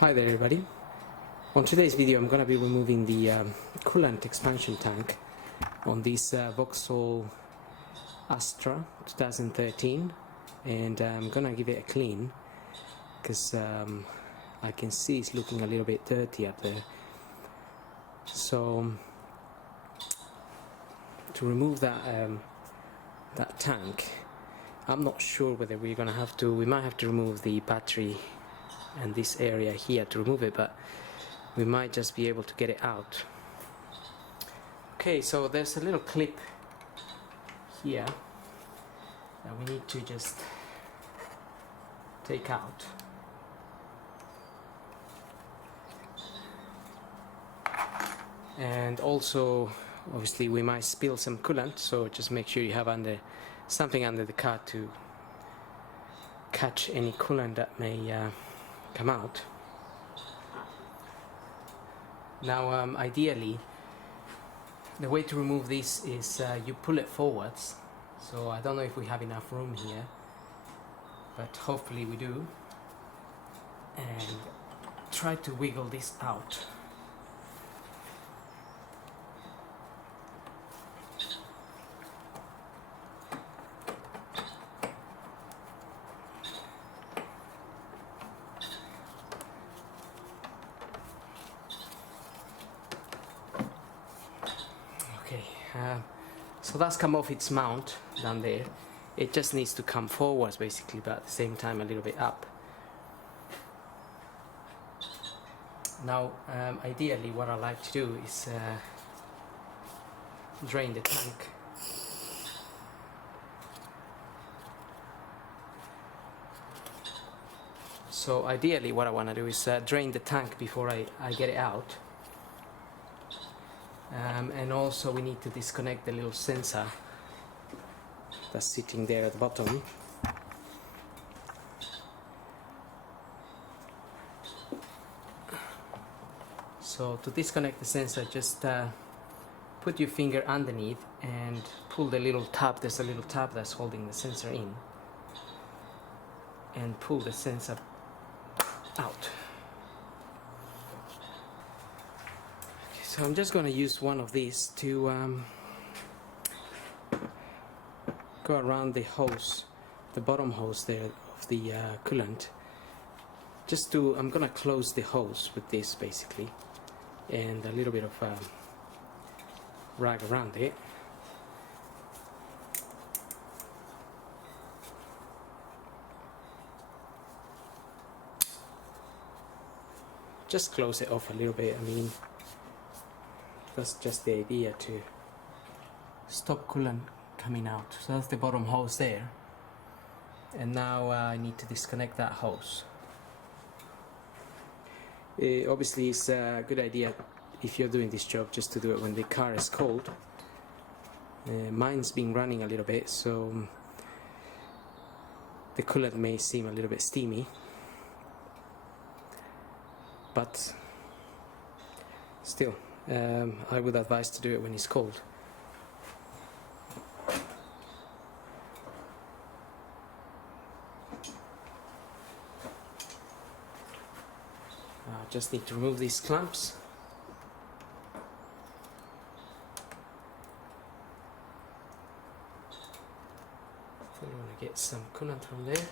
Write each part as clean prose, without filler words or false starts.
Hi there everybody. On today's video I'm going to be removing the coolant expansion tank on this Vauxhall Astra 2013, and I'm going to give it a clean because I can see it's looking a little bit dirty up there. So to remove that tank, I'm not sure whether we might have to remove the battery and this area here to remove it, but we might just be able to get it out. Okay, so there's a little clip here that we need to just take out. And also, obviously, we might spill some coolant, so just make sure you have something under the car to catch any coolant that may come out. Now, ideally, the way to remove this is you pull it forwards. So I don't know if we have enough room here, but hopefully we do. And try to wiggle this out. Okay, so that's come off its mount down there. It just needs to come forwards basically, but at the same time a little bit up. Now, ideally what I like to do is drain the tank. So ideally what I want to do is drain the tank before I get it out. And also we need to disconnect the little sensor that's sitting there at the bottom. So to disconnect the sensor, just put your finger underneath and pull the little tab. There's a little tab that's holding the sensor in, and pull the sensor out. So I'm just going to use one of these to go around the hose, the bottom hose there of the coolant. I'm going to close the hose with this basically, and a little bit of rag around it. Just close it off a little bit. I mean, that's just the idea, to stop coolant coming out. So that's the bottom hose there, and now I need to disconnect that hose. Obviously it's a good idea if you're doing this job just to do it when the car is cold. Mine's been running a little bit, so the coolant may seem a little bit steamy, but still I would advise to do it when it's cold. Just need to remove these clamps. Still want to get some coolant from there.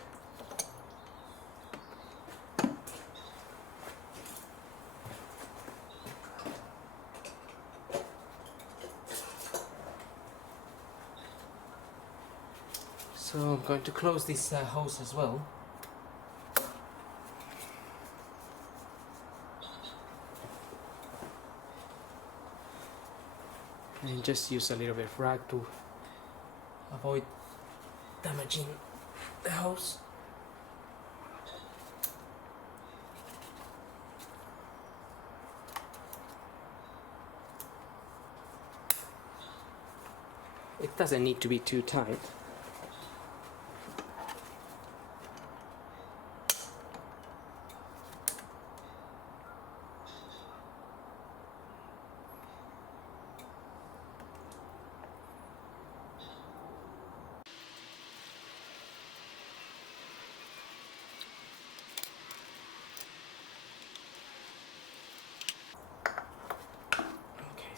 So I'm going to close this hose as well. And just use a little bit of rag to avoid damaging the hose. It doesn't need to be too tight.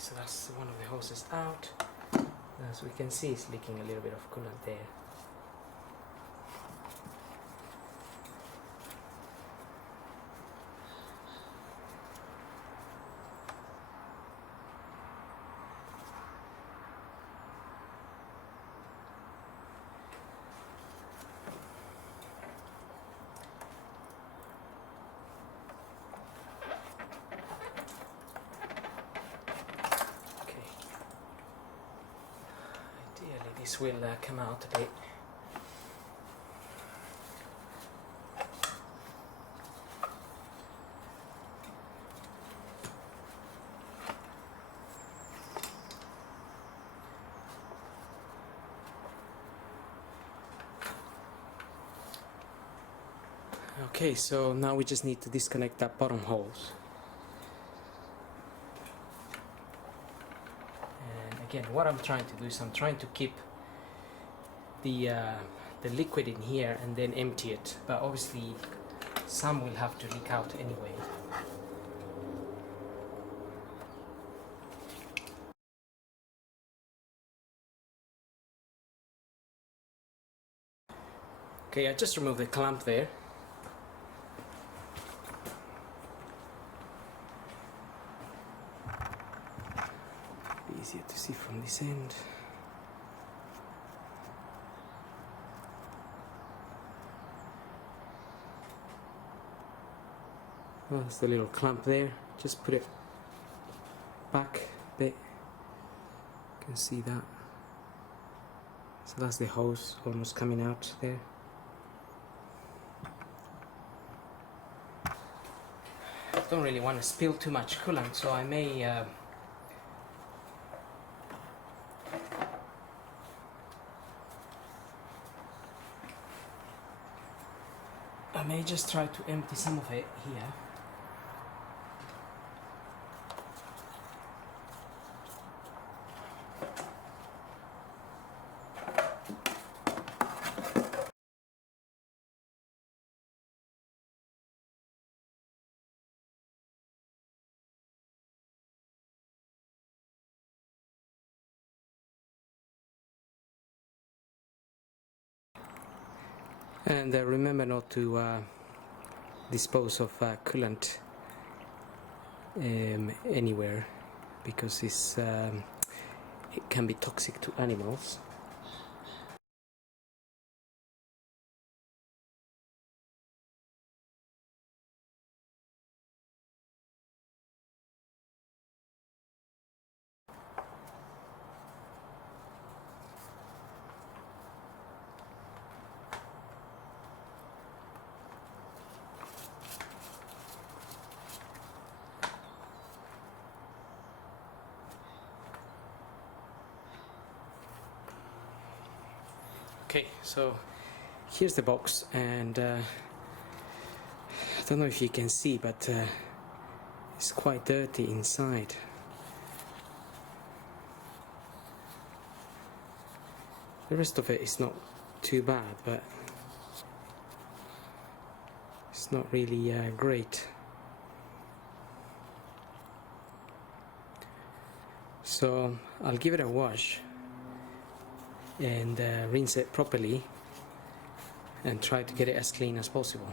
so that's one of the hoses out. As we can see, it's leaking a little bit of coolant there. This will come out a bit. Okay, so now we just need to disconnect that bottom hose. And again, what I'm trying to do is I'm trying to keep the liquid in here and then empty it, but obviously some will have to leak out anyway. Okay, I just removed the clamp there. Easier to see from this end. Well, there's the little clamp there. Just put it back a bit. You can see that. So that's the hose almost coming out there. I don't really want to spill too much coolant, so I may just try to empty some of it here. And remember not to dispose of coolant anywhere, because it can be toxic to animals. Okay, so here's the box, and I don't know if you can see, but it's quite dirty inside. The rest of it is not too bad, but it's not really great. So I'll give it a wash and rinse it properly and try to get it as clean as possible.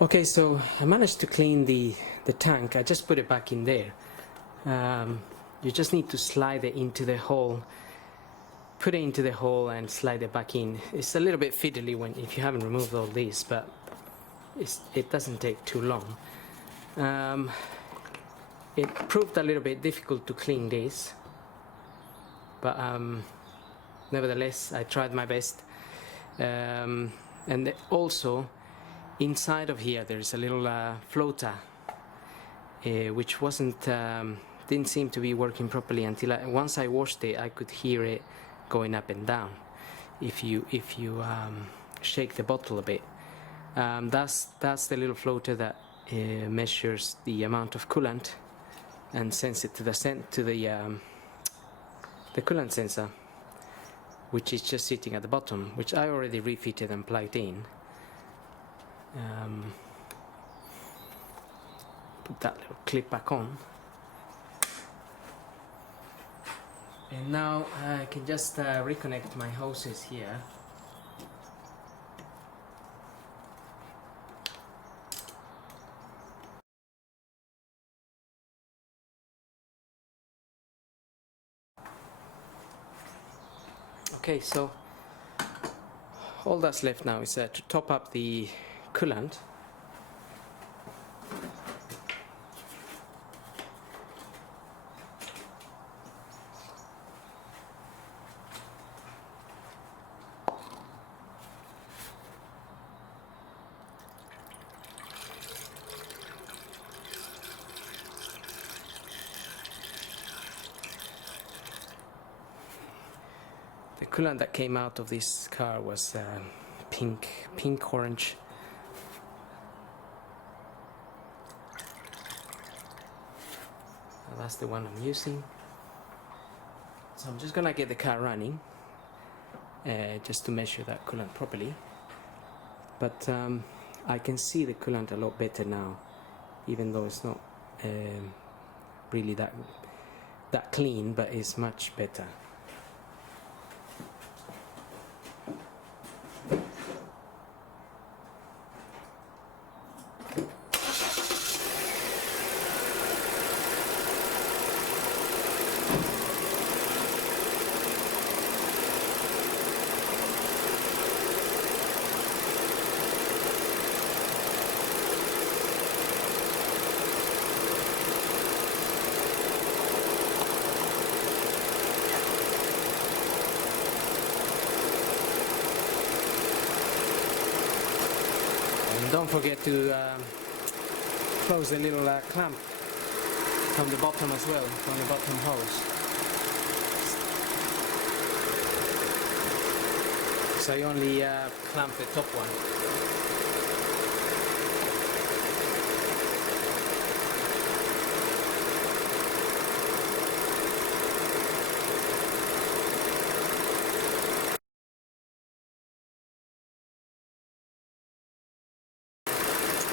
Okay, so I managed to clean the tank. I just put it back in there. You just need to slide it into the hole, put it into the hole and slide it back in. It's a little bit fiddly if you haven't removed all this, but it doesn't take too long. It proved a little bit difficult to clean this, but nevertheless I tried my best. And also inside of here there is a little floater which didn't seem to be working properly until once I washed it. I could hear it going up and down if you shake the bottle a bit. That's the little floater that measures the amount of coolant and sends it to the coolant sensor, which is just sitting at the bottom, which I already refitted and plugged in. Put that little clip back on. And now I can just reconnect my hoses here. Okay, so all that's left now is to top up the coolant. The coolant that came out of this car was pink orange. That's the one I'm using. So I'm just gonna get the car running just to measure that coolant properly. But I can see the coolant a lot better now, even though it's not really that clean, but it's much better. Don't forget to close the little clamp from the bottom as well, from the bottom hose. So you only clamp the top one.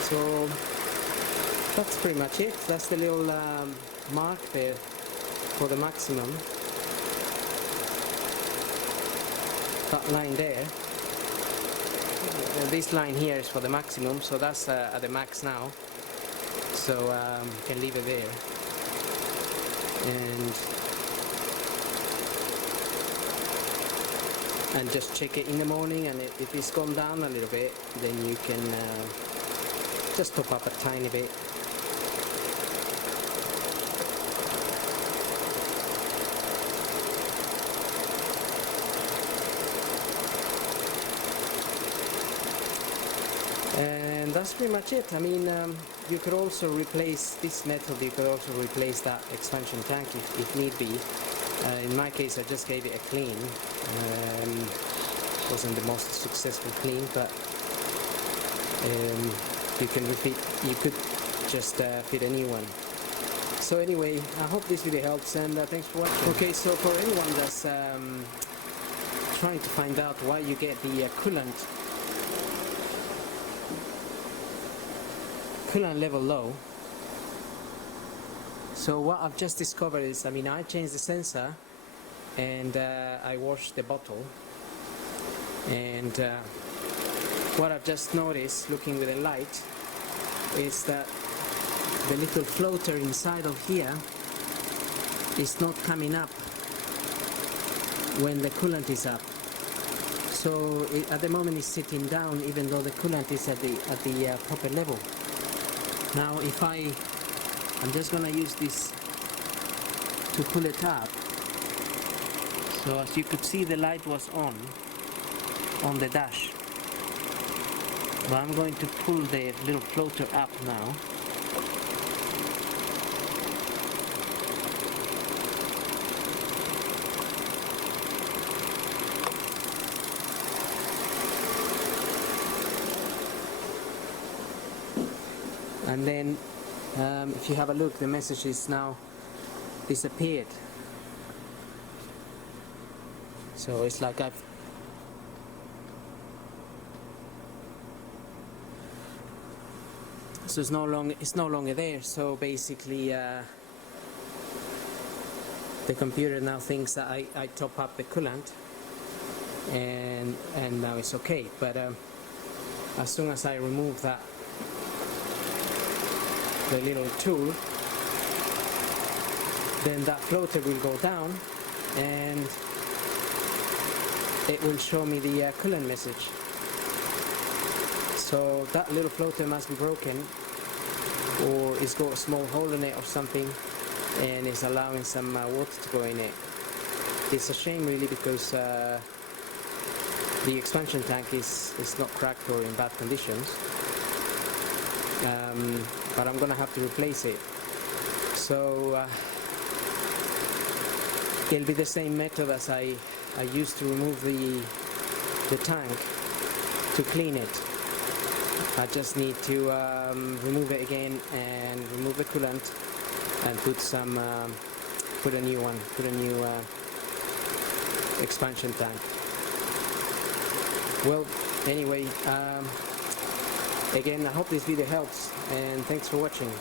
So that's pretty much it. That's the little mark there for the maximum. That line there. This line here is for the maximum, so that's at the max now. So you can leave it there. And just check it in the morning, and if it's gone down a little bit, then you can just top up a tiny bit. And that's pretty much it. I mean, you could also replace this method, you could also replace that expansion tank if need be. In my case, I just gave it a clean. Wasn't the most successful clean, but you can repeat, you could just fit a new one. So anyway, I hope this video helps, and thanks for watching. Okay, so for anyone that's trying to find out why you get the coolant level low, so what I've just discovered is, I mean, I changed the sensor and I washed the bottle, and what I've just noticed looking with the light is that the little floater inside of here is not coming up when the coolant is up. So at the moment it's sitting down, even though the coolant is at the proper level. Now if I'm just gonna use this to pull it up. So as you could see, the light was on the dash. But I'm going to pull the little floater up now. And then if you have a look, the message is now disappeared. So it's like so it's no longer there. So basically the computer now thinks that I top up the coolant, and now it's okay. But as soon as I remove that, the little tool, then that floater will go down and it will show me the coolant message. So that little floater must be broken, or it's got a small hole in it or something, and it's allowing some water to go in it. It's a shame really, because the expansion tank is not cracked or in bad conditions, but I'm gonna have to replace it. So it'll be the same method as I used to remove the tank to clean it. I just need to remove it again and remove the coolant and put a new expansion tank. Well, anyway, again, I hope this video helps, and thanks for watching.